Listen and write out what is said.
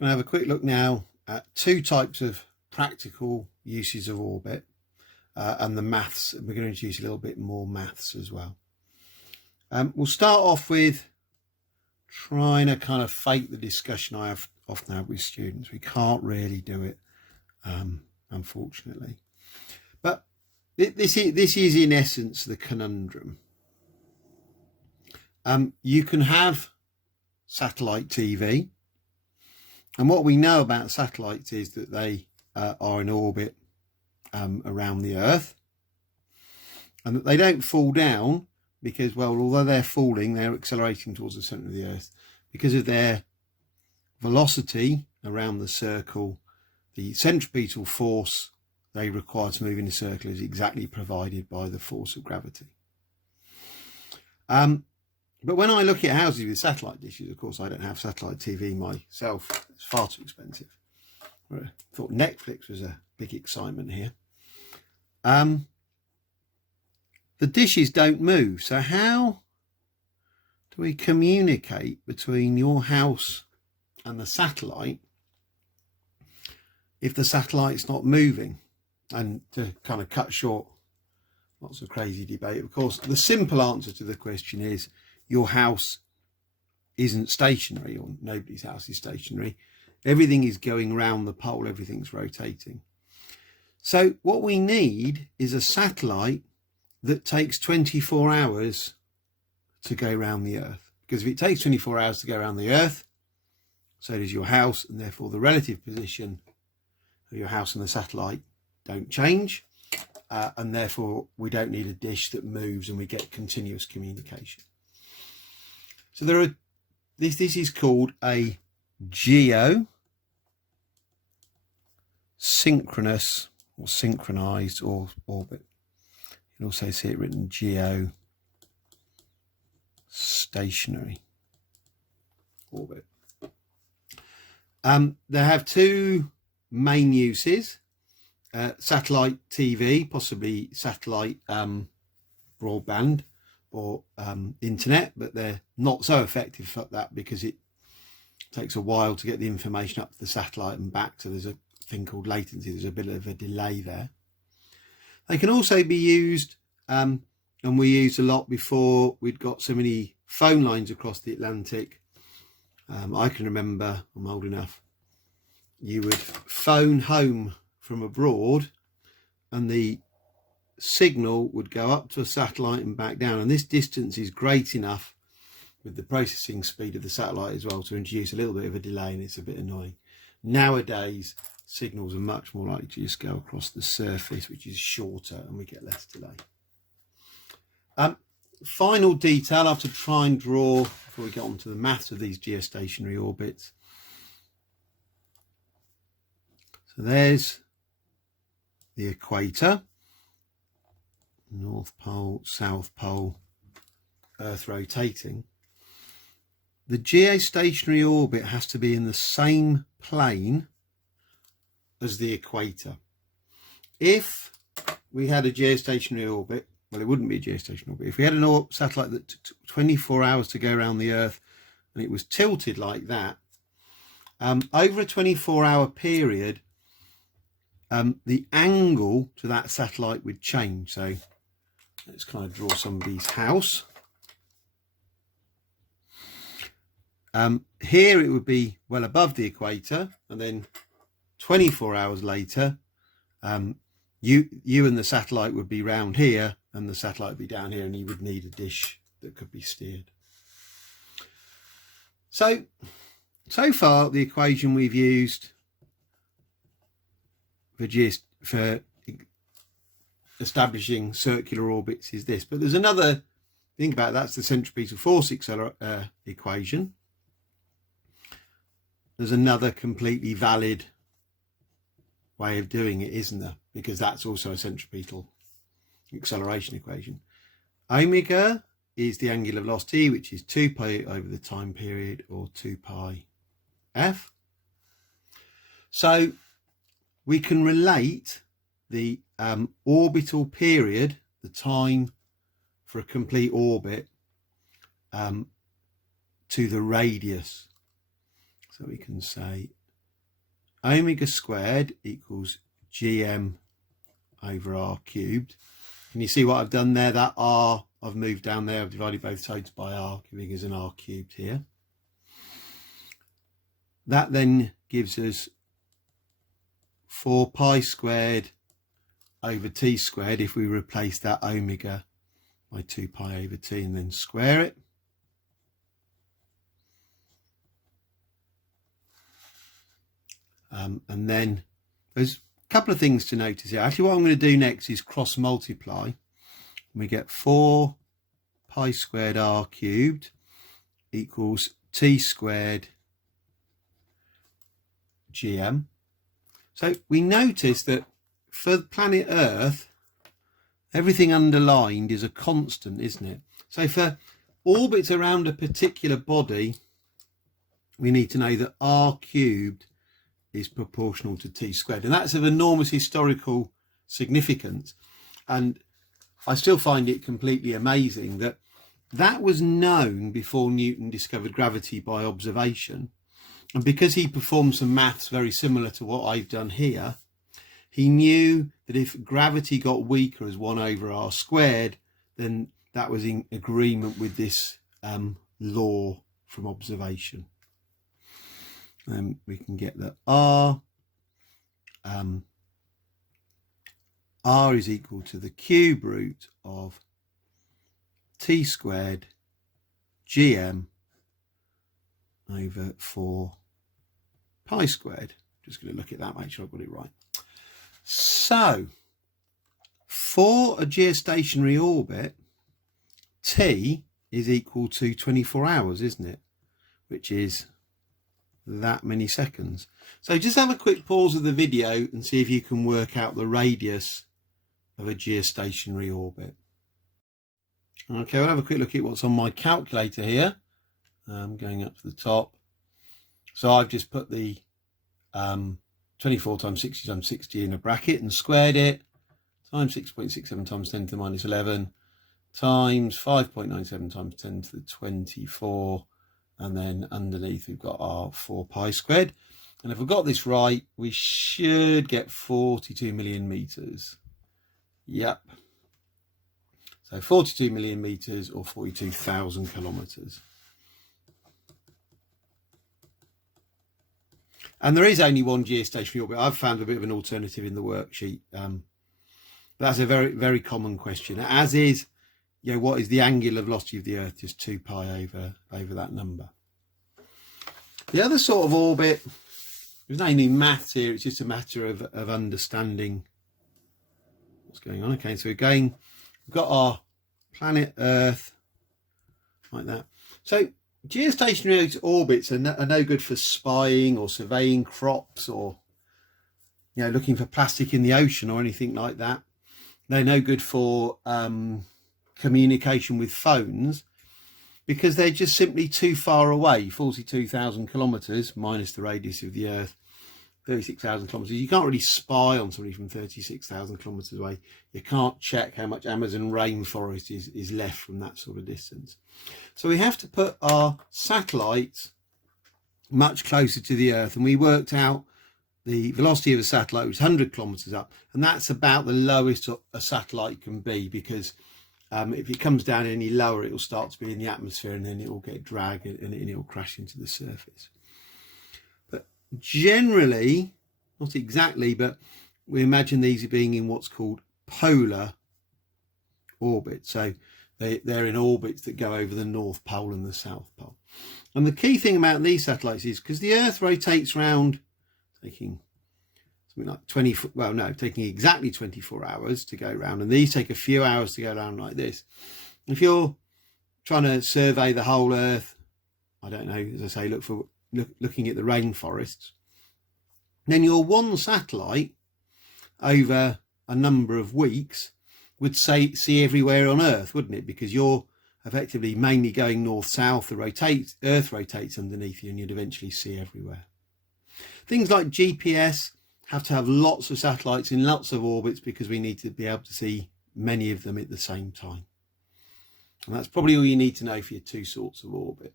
going to have a quick look now at two types of practical uses of orbit and the maths. We're going to introduce a little bit more maths as well. We'll start off with trying to kind of fake the discussion I often have with students. We can't really do it, unfortunately. But this is in essence the conundrum. You can have satellite TV, and what we know about satellites is that they are in orbit around the Earth, and that they don't fall down because, well, although they're falling, they're accelerating towards the centre of the Earth because of their velocity around the circle. The centripetal force they require to move in a circle is exactly provided by the force of gravity. But when I look at houses with satellite dishes, of course, I don't have satellite TV myself. It's far too expensive. I thought Netflix was a big excitement here. The dishes don't move. So how do we communicate between your house and the satellite if the satellite's not moving? And to kind of cut short lots of crazy debate, of course, the simple answer to the question is your house isn't stationary, or nobody's house is stationary. Everything is going round the pole, everything's rotating. So what we need is a satellite that takes 24 hours to go around the Earth. Because if it takes 24 hours to go around the Earth, so does your house, and therefore the relative position of your house and the satellite don't change, and therefore we don't need a dish that moves and we get continuous communication. So there are this is called a geosynchronous or synchronized orbit. You can also see it written geostationary orbit. They have two main uses. Satellite TV, possibly satellite broadband or internet, but they're not so effective for that because it takes a while to get the information up to the satellite and back, so there's a thing called latency. There's a bit of a delay there. They can also be used, and we used a lot before we'd got so many phone lines across the Atlantic. I can remember, I'm old enough, you would phone home from abroad and the signal would go up to a satellite and back down, and this distance is great enough with the processing speed of the satellite as well to introduce a little bit of a delay, and it's a bit annoying. Nowadays signals are much more likely to just go across the surface, which is shorter, and we get less delay. Final detail I have to try and draw before we get on to the maths of these geostationary orbits. So there's the equator, North Pole, South Pole, Earth rotating. The geostationary orbit has to be in the same plane as the equator. If we had a geostationary orbit, well, it wouldn't be a geostationary orbit. If we had a satellite that took 24 hours to go around the Earth and it was tilted like that, over a 24-hour period, the angle to that satellite would change. So let's kind of draw somebody's house. Here it would be well above the equator, and then 24 hours later, you and the satellite would be round here, and the satellite would be down here, and you would need a dish that could be steered. So far, the equation we've used for establishing circular orbits is this, but there's another thing about that's the centripetal force equation. There's another completely valid way of doing it, isn't there? Because that's also a centripetal acceleration equation. Omega is the angular velocity, which is 2 pi over the time period, or 2 pi f. So we can relate the orbital period, the time for a complete orbit, to the radius. So we can say omega squared equals GM over R cubed. Can you see what I've done there? That R, I've moved down there, I've divided both sides by R, giving us an R cubed here. That then gives us 4 pi squared over T squared if we replace that omega by 2 pi over T and then square it. And then there's a couple of things to notice here. Actually, what I'm going to do next is cross multiply. We get 4 pi squared R cubed equals T squared GM. So we notice that for planet Earth, everything underlined is a constant, isn't it? So for orbits around a particular body, we need to know that R cubed is proportional to T squared. And that's of enormous historical significance. And I still find it completely amazing that that was known before Newton discovered gravity by observation. And because he performed some maths very similar to what I've done here, he knew that if gravity got weaker as 1 over R squared, then that was in agreement with this law from observation. We can get that R is equal to the cube root of T squared GM over 4 pi squared. Just going to look at that, make sure I've got it right. So for a geostationary orbit, T is equal to 24 hours, isn't it? Which is that many seconds. So just have a quick pause of the video and see if you can work out the radius of a geostationary orbit. Okay, we'll have a quick look at what's on my calculator here. Going up to the top. So I've just put the 24 times 60 times 60 in a bracket and squared it, times 6.67 times 10 to the minus 11 times 5.97 times 10 to the 24, and then underneath we've got our 4 pi squared. And if we've got this right, we should get 42 million meters. Yep. So 42 million meters or 42,000 kilometers. And there is only one geostationary orbit. I've found a bit of an alternative in the worksheet. That's a very, very common question, as is, you know, what is the angular velocity of the Earth? Just 2 pi over that number. The other sort of orbit, there's no new maths here, it's just a matter of understanding what's going on. Okay, so again, we've got our planet Earth like that. So geostationary orbits are no good for spying or surveying crops or, you know, looking for plastic in the ocean or anything like that. They're no good for communication with phones because they're just simply too far away. 42,000 kilometers minus the radius of the Earth, 36,000 kilometers. You can't really spy on somebody from 36,000 kilometers away. You can't check how much Amazon rainforest is left from that sort of distance. So we have to put our satellites much closer to the Earth, and we worked out the velocity of a satellite was 100 kilometers up, and that's about the lowest a satellite can be, because if it comes down any lower, it will start to be in the atmosphere, and then it will get dragged and it will crash into the surface. But generally, not exactly, but we imagine these are being in what's called polar orbit. So they're in orbits that go over the North Pole and the South Pole. And the key thing about these satellites is because the Earth rotates round, taking something like taking exactly 24 hours to go round, and these take a few hours to go around like this. If you're trying to survey the whole Earth, I don't know, as I say, looking at the rainforests, then your one satellite over a number of weeks would see everywhere on Earth, wouldn't it? Because you're effectively mainly going north-south, the Earth rotates underneath you, and you'd eventually see everywhere. Things like GPS have to have lots of satellites in lots of orbits because we need to be able to see many of them at the same time. And that's probably all you need to know for your two sorts of orbit.